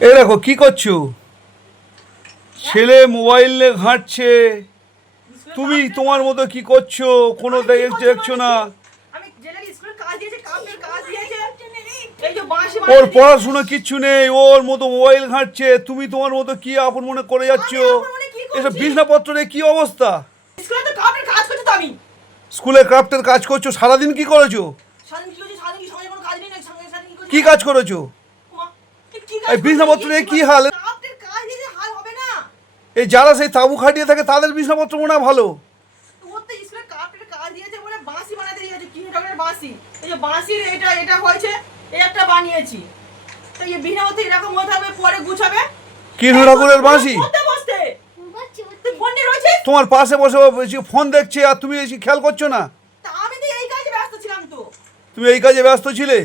এই দেখো কি করছো? ছেলে মোবাইলে ঘাঁটছে, স্কুলে তুমি কাজ তোমার মতো কি করছো? কোনো আমি কি করছি দেখছো মানে না? কি? আমি জেনারেল স্কুলের কাজ দিয়েছে, কাপের কাজ দিয়েছে। এই যে বাঁশি ওর বানাতে পড়াশোনা কিচ্ছু নেই, ওর মতো মোবাইল ঘাঁটছে, তুমি তোমার মতো কি আপন মনে করে যাচ্ছ? আমি আপন মনে কি এসব করছি? বিছনাপত্রের কি অবস্থা? স্কুলে তো কাপের কাজ করছি তো আমি। স্কুলে ক্রাফটের কাজ করছো, সারাদিন কি করেছো? স্বাধীন কি হচ্ছে? স্বাধীন কি সঙ্গে কোনো কাজ নেই নাকি? সঙ্গে স্বাধীন কি করছি? কি কাজ করেছো? ওমা, কি কাজ এই করছি? বিছনাপত্রের কি হাল? কাপের কাজ দিয়েছে, হাল হবে না। এই যারা সেই তাঁবু খাটিয়ে থাকে তাদের বিছনাপত্র মনে হয় ভালো। ওর তো স্কুলে কাপের কাজ দিয়েছে বলে বাঁশি বানাতে দিয়েছে, কি ধরনের বাঁশি? এই যে বাঁশির এটা এটা হয়েছে, এই একটা বানিয়েছি। তো এই বিনা মতো এরকম হতে হবে, পরে গুছাবে। কৃষ্ণ ঠাকুরের বাঁশি? বসতে বসতে তুই ফোন নিয়ে রয়েছিস? তোমার পাশে বসে বসে ফোন দেখছে আর তুমি এসে খেয়াল করছো না? তা আমি তো এই কাজে ব্যস্ত ছিলাম তো। তুমি এই কাজে ব্যস্ত ছিলে?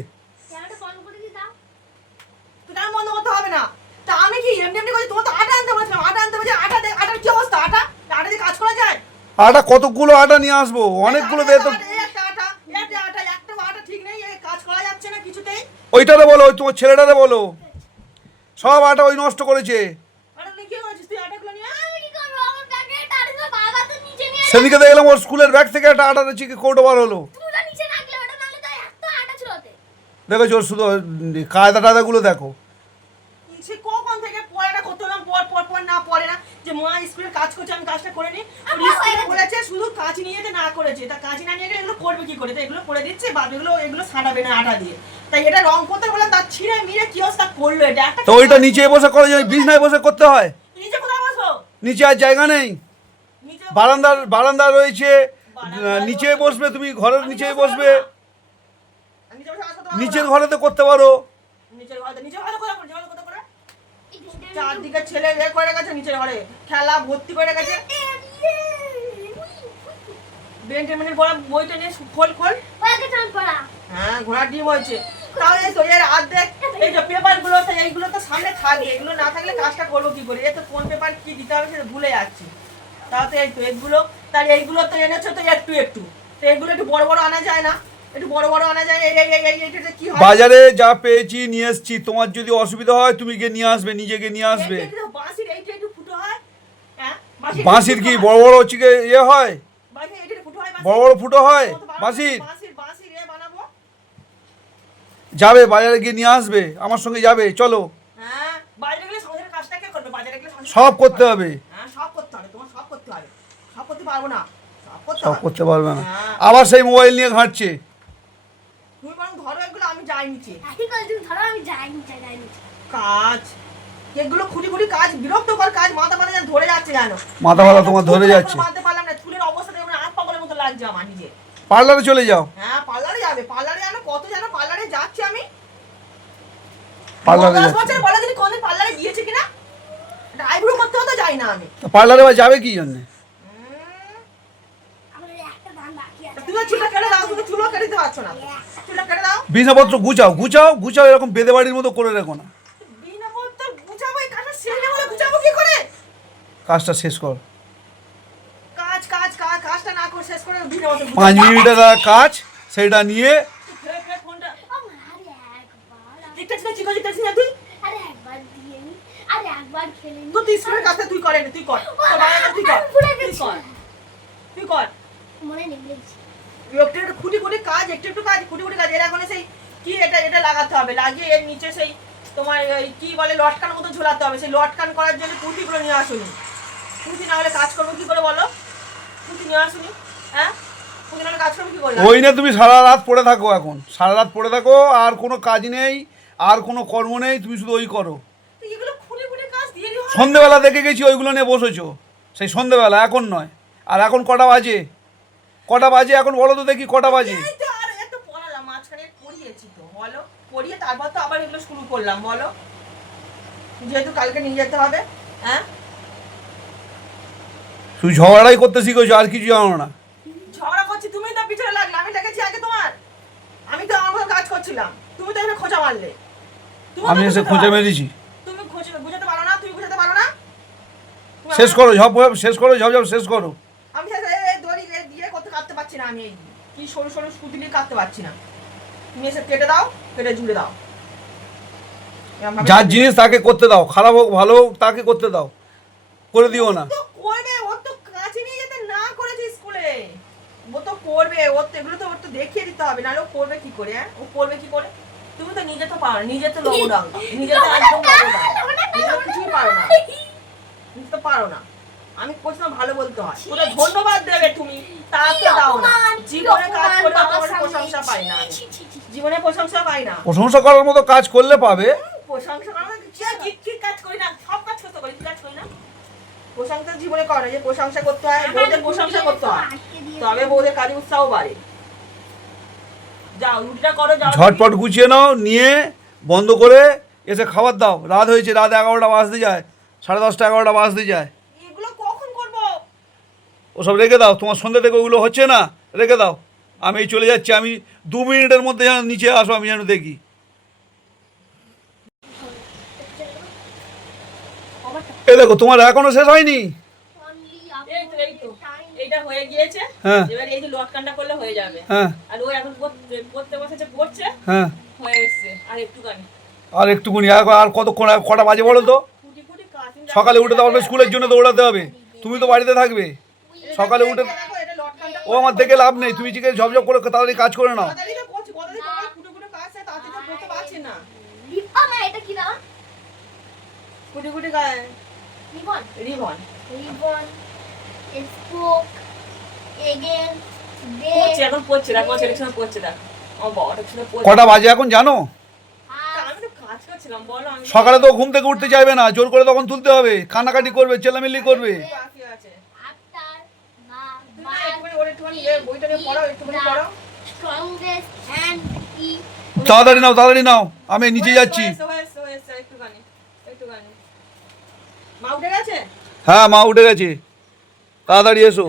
তুই কেন বন্ধ করতে হবে না? তা আমি কি এমনি এমনি করছি? তোমার তো আটা আনতে বলেছিলাম, আটা আনতে বলছি, আটার কি অবস্থা? আটা দিয়ে কাজ করা যায়? আটা কতগুলো আটা নিয়ে আসবো? অনেকগুলো দিয়ে তো। এই একটা আটা, একটা আটা ঠিক নেই, এই কাজ করা যাচ্ছে না কিছুতেই। ওইটারে বলো, ওই তোমার ছেলেটারে বলো, সব আটা ওই নষ্ট করেছে। আটা নিয়ে কি করেছিস তুই? আটাগুলো নিয়ে সেদিকে দেখলাম ওর স্কুলের ব্যাগ থেকে একটা আটার চিকে কৌটো বার হলো। দেখেছো ওর শুধু কায়দা টায়দাগুলো দেখো। সে কখন থেকে পড়াটা করতে হলাম, পর না পড়ে না। যে মা স্কুলের কাজ করছে, আমি কাজটা করে নি। স্কুলে বলেছে শুধু কাজ নিয়ে যেতে, না করেছে। তা কাজ না নিয়ে গেলে এগুলো করবে কি করে? তো এগুলো করে দিচ্ছে, বাপ এগুলো সাঁটাবে না আটা দিয়ে। তাই এটা রং করতে বললাম, তার ছিঁড়ে মিড়ে কি অবস্থা করলো এটা একটা। তো ওইটা নিচে বসে করে যায়, বিছনায় বসে করতে হয়? নিচে কোথায় বসবো? নিচে আর জায়গা নেই। নিচে বারান্দা রয়েছে, বারান্দায় নিচে বসবো। বসবে, তুমি ঘরের আমি নিচে বসতে বসবে। পারবো না। আমি নিচে বসে কাজ করতে পারবো নিচের না। ঘরেতে করতে পারো। নিচের ঘরে কোথায় করছে? কোথায় করে? চারদিকে ছেলে এ করে গেছে, নিচের ঘরে খেলা ভর্তি করে গেছে। বেঞ্চের মেনের পড়া বইটা নিয়ে খোল। হ্যাঁ, ঘোড়ার ডিম হয়েছে। তাহলে এই তো এর অর্ধেক এই যে পেপার গুলো তো এইগুলো তো সামনে থাকবে, এগুলো না থাকলে কাজটা করবো কি করে? এ তো কোন পেপার কি দিতে হবে সেটা ভুলে যাচ্ছি। তাও তো এই তো এগুলো, তার এইগুলো তো এনেছো তো একটু তো এগুলো একটু বড় বড় আনা যায় না? একটু বড় বড় আনা যায়। এইটা কি হয়? বাজারে যা পেয়েছি নিয়ে এসছি, তোমার যদি অসুবিধা হয় তুমি গিয়ে নিয়ে আসবে, নিজে গিয়ে নিয়ে আসবে। এইটা তো বাঁশির এইটা একটু ফুটো হয়। হ্যাঁ, বাঁশির কি বড় বড় চিকে ইয়ে হয়? বাঁশির এইটা একটু ফুটো হয়, বড় বড় ফুটো হয় বাঁশির? বাঁশির এ বানাবো। যাবে বাজারে গিয়ে নিয়ে আসবে, আমার সঙ্গে যাবে, চলো। হ্যাঁ, বাজারে গেলে সংসারের কাজটা কে করবে? বাজারে গেলে সংসারের সব কাজ করতে হবে। হ্যাঁ, সব করতে হবে, তোমার সব করতে হবে। সব করতে পারবো না, সব করতে সব হবে। করতে পারবে না। হ্যাঁ, আবার সেই মোবাইল নিয়ে ঘাঁটছে। তুমি বরং ধরো এগুলো, আমি যাই নিচে। কাজ এগুলো খুঁটি কাজ, বিরক্তকর কাজ, মাথা মাথা যেন ধরে যাচ্ছে জানো। মাথা ভালো তোমার ধরে যাচ্ছে। মানতে পারলাম না, চুলের অবস্থা দেখো না, হাত পাগলের মতো লাগছে আমার নিজে। পার্লারে চলে যাও। হ্যাঁ, পার্লারে যাবে, পার্লারে জানো কত জানো পার্লারে যাচ্ছি আমি। পার্লারে 10 যাচ্ছে। বছর বলে দিন কোনদিন পার্লারে গিয়েছে কিনা? আইব্রো করতে হতে যাই না আমি। পার্লারে বা যাবে কি জন্য? তুমি চুলটা কেটে দাও, তুমি চুলও কেটে দিতে পারছো না। চুলটা কেটে দাও। বিছানাপত্র গুছাও, এরকম বেদে বাড়ির মতো করে রেখো না। বিনা বলতে গুছাবো, এই কাজটা শেষ হলে গুছাবো কি করে? কাজটা শেষ কর। কাজটা না করে শেষ করে বিনা বলতে 5 মিনিটের কাজ, সেটা নিয়ে। ফোনটা দেখতেছিস না, চিকো দেখতেছিস না তুই? তুই স্কুলের কাজটা তুই করে না, তুই কর। তোর বাবা তুই কর। তুই কর। একটু খুঁটি কাজ, একটু কাজ, খুঁটি কাজ। এর এখন সেই কি এটা লাগাতে হবে, লাগিয়ে এর নিচে সেই তোমার ওই কি বলে লটকান মতো ঝোলাতে হবে। সেই লটকান করার জন্য পুঁতিগুলো নিয়ে আসুনি। পুঁতি না হলে কাজ করবো কি করে বলো? পুঁতি নিয়ে আসুনি, হ্যাঁ? পুঁতি না হলে কাজ করবো কি করে? ওই নিয়ে তুমি সারা রাত পড়ে থাকো, এখন সারা রাত পড়ে থাকো, আর কোনো কাজ নেই, আর কোনো কর্ম নেই, তুমি শুধু ওই করো। এগুলো খুঁটি কাজ দিয়ে দিও। সন্ধেবেলা দেখে গেছি ওইগুলো নিয়ে বসেছো, সেই সন্ধেবেলা, এখন নয়। আর এখন কটা বাজে এখন বলো তো দেখি, কটা বাজে? এই তো আর একটু পড়ালাম, মাঝখানে পড়িয়েছি তো বলো, পড়িয়ে তারপর তো আবার এগুলো শুরু করলাম বলো, যেহেতু কালকে নিয়ে যেতে হবে। হ্যাঁ, তুই ঝগড়াই করতে শিখেছো, আর কিছু জানো না। ঝগড়া করছি, তুমি তো পিছনে লাগলে, আমি ডেকেছি আগে তোমার। আমি তো আমার মতো কাজ করছিলাম, তুমি তো এসে খোঁচা মারলে। আমি এসে খোঁজে মেরেছি? তুমি বুঝাতে পারো না, তুমি বুঝাতে পারো না। শেষ করো, ঝপ শেষ করো। আমি এই দড়ি দিয়ে করতে কাটতে পারছি না, আমি এই কি সরু সুতি নিয়ে কাটতে পারছি না। তুমি এসে কেটে দাও, কেটে ঝুলে দাও। যার জিনিস তাকে করতে দাও, খারাপ হোক ভালো হোক তাকে করতে দাও, করে দিও না। তো করবে, ওর তো কাছে নিয়ে যেতে না করেছে স্কুলে, ও তো করবে, ওর তো এগুলো তো ওর তো দেখিয়ে দিতে হবে, নাহলে ও করবে কি করে? হ্যাঁ, ও করবে কি করে? তুমি তো নিজে তো পারো না, নিজে তো লবডাঙ্গা, নিজে তো একদম লবডাঙ্গা, নিজে তো কিছুই পারো না, নিজে তো পারো না। আমি কোথাও ভালো বলতে হয়, ওটা ধন্যবাদ দেবে তুমি, তা তো দাও না। জীবনে কাজ করে তোমার প্রশংসা পাই না আমি, জীবনে প্রশংসা পাই না। প্রশংসা করার মতো কাজ করলে পাবে। প্রশংসা করা কি কাজ করি না, সব কাজ করতে পারি, কি কাজ করি না? প্রশংসা জীবনে করে যে প্রশংসা করতে হয়, বউদের প্রশংসা করতে হয়, তবে বউদের কাজে উৎসাহ বাড়ে। যাও রুটিটা করো, যাও ঝটপট গুছিয়ে নাও, নিয়ে বন্ধ করে এসে খাবার দাও। রাত হয়েছে, রাত 11টা বাজতে যায়, 10:30 11টা বাজতে যায়। এগুলো কখন করবো? ওসব রেখে দাও, তোমার সন্ধ্যে থেকে ওগুলো হচ্ছে না, রেখে দাও। আমি এই চলে যাচ্ছি, আমি 2 মিনিটের মধ্যে যেন নিচে আসো, আমি যেন দেখি। এ দেখো, তোমার এখনো শেষ হয়নি। এই তো এইটা হয়ে গিয়েছে, হ্যাঁ এবার এই যে লটকানটা করলে হয়ে যাবে। হ্যাঁ আর ও এখন পড়তে বসেছে, পড়ছে, হ্যাঁ, হয়ে এসছে আর একটুখানি। আর একটুকুনি, আর কতক্ষণ, কটা বাজে বলো তো? কুটি কুটি কাজ সকালে উঠে তো হবে, স্কুলের জন্য দৌড়াতে হবে, তুমি তো বাড়িতে থাকবে। সকালে উঠে দেখো, এটা লটকানটা ও আমার দেখে লাভ নেই, তুমি জিজ্ঞেস ঝপঝপ করে তাড়াতাড়ি কাজ করে নাও। তাড়াতাড়ি তো করছি, কতদিন পরে কুটি কুটি কাজ আছে, তাড়াতাড়ি তো করতে পারছি না। এটা কি নাম? কুটি কুটি কাজ, ribbon. Ribbon ribbon, spoke, again, পড়ছে, এখন পড়ছে, দেখো সেলেকশন পড়ছে, দেখো আমার বাবাটা ছিল পড়ছে। কটা বাজে এখন জানো? আমি তো কাজ করছিলাম, বলো। আমি সকালে তো ঘুম থেকে উঠতে চাইবে না, জোর করে তখন তুলতে হবে, কান্নাকাটি করবে, চেল্লামিল্লি করবে। বাকি আছে। আফটার মা তুমি না একটুখানি ওর একটুখানি বইটা নিয়ে পড়াও, একটুখানি পড়াও। স্ট্রংগেস্ট অ্যান্ড ই তাড়াতাড়ি নাও, তাড়াতাড়ি নাও, আমি নিচে যাচ্ছি। হয়েছে, একটুখানি, একটুখানি। মা উঠে গেছে? হ্যাঁ, মা উঠে গেছে, তাড়াতাড়ি এসো।